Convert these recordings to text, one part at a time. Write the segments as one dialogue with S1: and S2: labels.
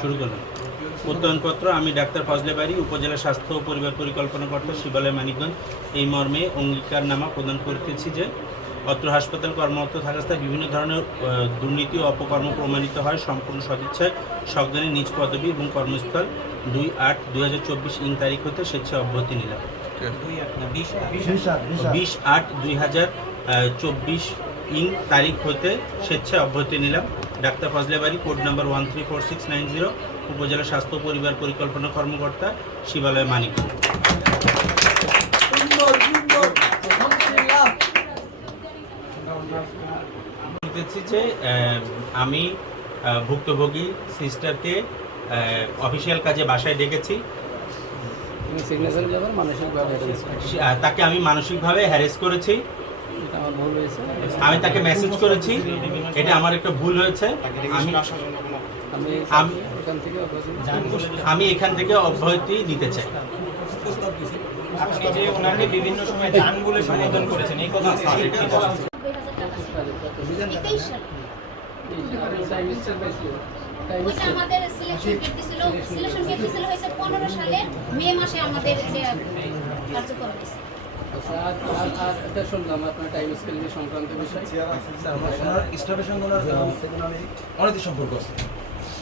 S1: শুরু করলাম। প্রত্যয়নপত্র আমি ডাক্তার ফজলে বাড়ি উপজেলা স্বাস্থ্য ও পরিবার পরিকল্পনা কর্তা শিবালয় মানিকগঞ্জ। এই মর্মে অঙ্গীকারনামা প্রদান করিতেছি যে অত্র হাসপাতাল কর্মরত থাকাস্থায় বিভিন্ন ধরনের দুর্নীতি ও অপকর্ম প্রমাণিত হয় সম্পূর্ণ সদিচ্ছায়। সজ্ঞানী নিজ পদবি এবং কর্মস্থল দুই আট দুই হাজার চব্বিশ ইং তারিখ হতে স্বেচ্ছায় অব্যাহতি নিলাম। বিশ আট? দুই হাজার চব্বিশ ইং তারিখ হতে স্বেচ্ছায় অব্যাহতি নিলাম। ডাক্তার ফজলে বাড়ি code number one three four six nine zero উপজেলা স্বাস্থ্য পরিবার পরিকল্পনা কর্মকর্তা শিবালয় মানিকগঞ্জ বলতেছি যে আমি ভুক্তভোগী সিস্টারকে অফিসিয়াল কাজে বাসায় ডেকেছি। তাকে আমি মানসিকভাবে হ্যারেস করেছি।
S2: আমার ভুল হয়েছে।
S1: আমি তাকে মেসেজ করেছি। এটা আমার একটা ভুল হয়েছে। আমি
S2: আমি এখান থেকে অগ্রসর
S1: আমি এখান থেকে অব্যাহতি নিতে চাই।
S3: আপনি যে ওনাকে বিভিন্ন সময় জান বলে সম্বোধন করেছেন এই কথা
S4: সাল ওইটা আমাদের সিলেকশন সিলেকশন হয়েছে পনেরো সালের মে মাসে আমাদের এটা কার্যকর হয়েছে।
S5: অনৈতিক সম্পর্ক আছে।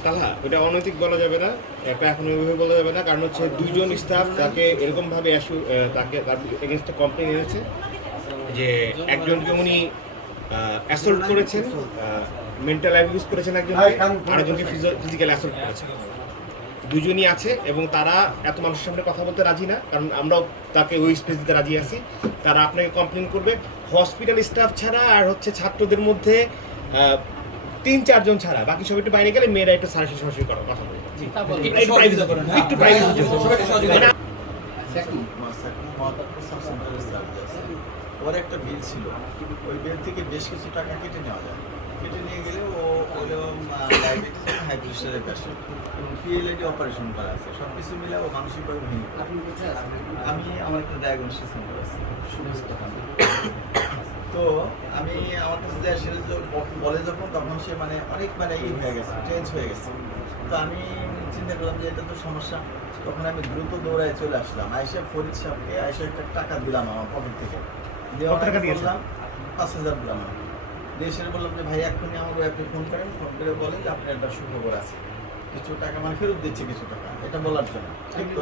S6: তাহা ওটা অনৈতিক বলা যাবে না এটা এখন ওইভাবে বলা যাবে না কারণ হচ্ছে দুইজন স্টাফ তাকে এরকমভাবে তাকে তার এগেনস্টে কমপ্লেন এনেছে যে একজনকে উনি অ্যাসল্ট করেছেন মেন্টাল অ্যাবিউজ করেছেন একজনকে আরেকজনকে ফিজিক্যাল অ্যাসল্ট করেছেন। দুজনই আছে এবং তারা এত মানুষের সামনে কথা বলতে রাজি না কারণ আমরাও তাকে ওই স্পেস দিতে রাজি আছি। তারা আপনাকে কমপ্লেন করবে। হসপিটাল স্টাফ ছাড়া আর হচ্ছে ছাত্রদের মধ্যে তিন চারজন ছাড়া বাকি সব একটু বাইরে গেলে মেয়েরা একটু সারাসরি সরাসরি করার কথা করেন একটু প্রাইভেসি
S2: দেখুন,
S5: ওর একটা বিল ছিল। ওই বিল থেকে বেশ কিছু টাকা কেটে নেওয়া যায়। কেটে নিয়ে গেলে ও হলো ডায়াবেটিস হাই প্রেশারের পেশেন্ট এবং পিএলআইডি অপারেশন করা আছে। সব কিছু মিলে ও মানসিকভাবে ভেঙে।
S2: আপনি কোথায় আছেন?
S5: আমি আমার একটা ডায়াগনোসিস সেন্টার আছে। তো আমি আমার কাছে যে আসলে বলে যখন তখন সে মানে অনেক মানে ই হয়ে গেছে চেঞ্জ হয়ে গেছে। তো আমি চিন্তা করলাম যে এটা তো সমস্যা। তখন আমি দ্রুত দৌড়ায় চলে আসলাম। আয়সা ফরিদ সাহেবকে আয়সা একটা টাকা দিলাম আমার পকেট থেকে। দিয়ে
S6: টাকা?
S5: বললাম পাঁচ হাজার দিলাম আমি এসে বললাম যে ভাই এখনই আমার ওয়াইফে ফোন করেন। ফোন করে বলেন যে আপনার একটা সুখবর আছে। কিছু টাকা মানে ফেরত দিচ্ছি কিছু টাকা। এটা বলার জন্য।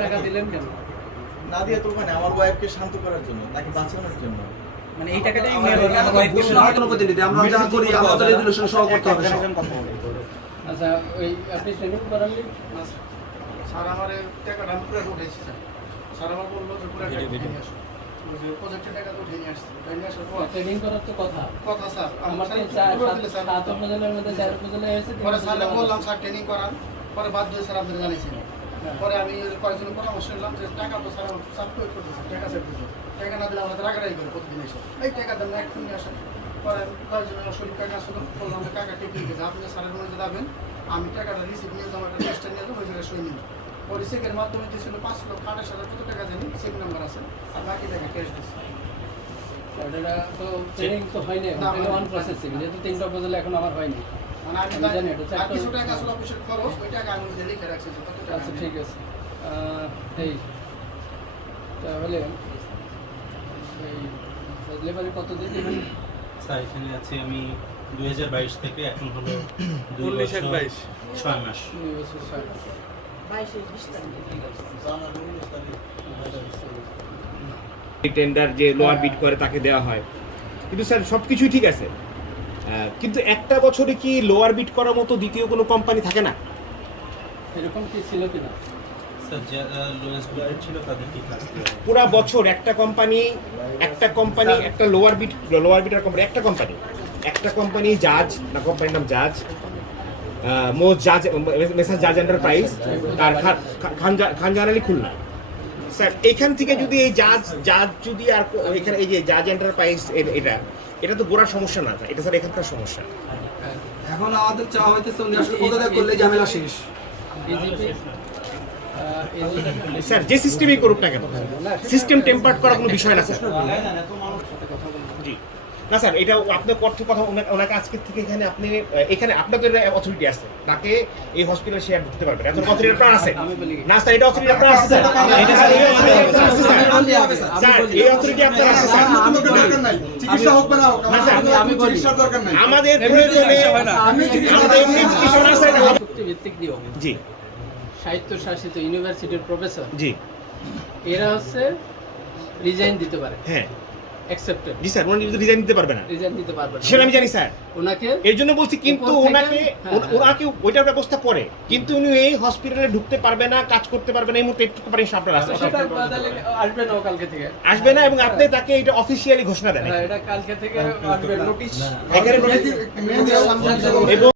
S2: টাকা দিলেন কেন?
S5: না দিয়ে তো ওখানে আমার ওয়াইফকে শান্ত করার জন্য তাকে বাঁচানোর জন্য।
S3: মানে এই টাকাটাই
S5: আমার যা করি, আমাদের রেজুলেশন সহ করতে হবে
S2: আচ্ছা ওই আপনি ট্রেনিং
S7: স্যার। আমার টাকাটা আমি পুরো উঠেছি স্যার। স্যার আমার বলল যে পুরো টাকা উঠিয়ে নিয়ে আসো। ওই যে প্রজেক্টের টাকা তো উঠিয়ে নিয়ে আসছি। উঠিয়ে নিয়ে আসার পর
S2: ট্রেনিং করার তো কথা।
S7: কথা স্যার।
S2: আমার
S7: স্যার
S2: চার
S7: স্যার
S2: সাত উপজেলার মধ্যে চার উপজেলায় হয়েছে
S7: পরে স্যার বললাম স্যার ট্রেনিং করান। পরে বাধ্য হয়ে স্যার আপনাদের জানিয়েছেন পরে আমি কয়েকজন পরামর্শ নিলাম যে টাকা তো স্যার প্রয়োগ করতেছে টাকা টাকা না দিলে আমাদের রাগারাগি করে প্রতিদিন এসে। এই টাকা দেন না এক্ষুনি আসেন। পরে কয়েকজন শরীর কাকা আসলো বললাম যে টাকা ঠিক লিখেছে আপনি স্যারের মধ্যে যাবেন আমি টাকাটা রিসিভ নিয়ে যাব একটা টেস্টটা নিয়ে যাব ওই জায়গায় সই নিন পরে চেকের মাধ্যমে দিয়েছিল পাঁচ লক্ষ আঠাশ হাজার। কত টাকা জানি চেক নাম্বার আছে আর বাকি টাকা ক্যাশ দিচ্ছে
S2: ওটা তো ট্রেনিং তো হয়নি
S7: না,
S2: এখন প্রসেসিং যেহেতু তিনটা উপজেলা এখন আমার হয়নি
S7: মানে আমি
S2: আমি জানি এটা
S7: আর কিছু টাকা আসলে অফিসের খরচ ওই টাকা আমি লিখে রাখছি কত টাকা
S2: আচ্ছা ঠিক আছে এই তাহলে এই লেবারে কতদিন এখানে?
S1: স্যার এখানে আছি আমি দুই হাজার বাইশ থেকে এখন হলো দুই বছর
S3: বাইশ।
S1: ছয় মাস
S2: দুই বছর ছয় মাস।
S6: টেন্ডার যে লোয়ার বিট করে তাকে দেওয়া হয়। কিন্তু স্যার সব কিছুই ঠিক আছে। কিন্তু একটা বছরে কি লোয়ার বিট করার মতো দ্বিতীয় কোনো কোম্পানি থাকে না?
S2: এরকম কি ছিল
S1: কি
S6: পুরা বছর একটা কোম্পানি একটা কোম্পানি একটা lower bid lower bitter company একটা কোম্পানি একটা কোম্পানি জাজ না কোম্পানির নাম জাজ মোস্ট জাজ মেসার জাজ এন্টারপ্রাইজ তার খান- খান খানজান আলী খুলনা। স্যার এখান থেকে যদি এই জাজ জাজ যদি আর এখানে এই যে জাজ এন্টারপ্রাইজ এটা এটা তো গোড়ার সমস্যা না এটা স্যার এখানকার সমস্যা।
S5: এখন আমাদের চাওয়া হইতেছে উনি আসলে পদত্যাগ করলে ঝামেলা শেষ?
S6: স্যার যে সিস্টেমই করুক না কেন সিস্টেম টেম্পার্ড করার কোনো বিষয় না স্যার। জি। না স্যার এটা আপনার করতে কথা ওনা- ওনাকে আজকের থেকে এখানে আপনি এখানে আপনাদের অথরিটি আছে। তাকে এই হসপিটালে শেয়ার ঢুকতে পারবেন। এখন অথরিটি আপনার আছে? না স্যার এটা অথরিটি আপনার আছে স্যার। এই অথরিটি আপনার আছে স্যার।
S2: আমি
S7: আমি
S2: বলি।
S7: দরকার নাই। চিকিৎসা হোক না হোক
S6: না, স্যার,
S7: আমার
S2: আমি
S7: চিকিৎসার দরকার নাই।
S6: আমাদের প্রয়োজনে
S7: আমি চিকিৎসা
S6: না। স্যার।
S2: ভিত্তিক নিয়ম।
S6: জি।
S2: সাহিত্য শাসিত ইউনিভার্সিটির প্রফেসর
S6: জি।
S2: এরা হচ্ছে রিজাইন দিতে পারে।
S6: হ্যাঁ।
S2: অ্যাকসেপ্টেড
S6: জি স্যার উনি রিজাইন দিতে পারবে না।
S2: রিজাইন দিতে পারবে না।
S6: সেটা আমি জানি স্যার।
S2: ওনাকে
S6: এর জন্য বলছি কিন্তু ওনাকে
S2: হ্যাঁ,
S6: ওনাকে ওইটার ব্যবস্থা করে। কিন্তু উনি এই হসপিটালে ঢুকতে পারবে না কাজ করতে পারবে না এই মুহূর্তে একটু পারেন আপনার আছে
S2: আসবে না কালকে থেকে?
S6: আসবে না এবং আপনি তাকে এটা অফিসিয়ালি ঘোষণা দেন।
S2: হ্যাঁ, এটা কালকে থেকে আসবে নোটিশ
S6: এবং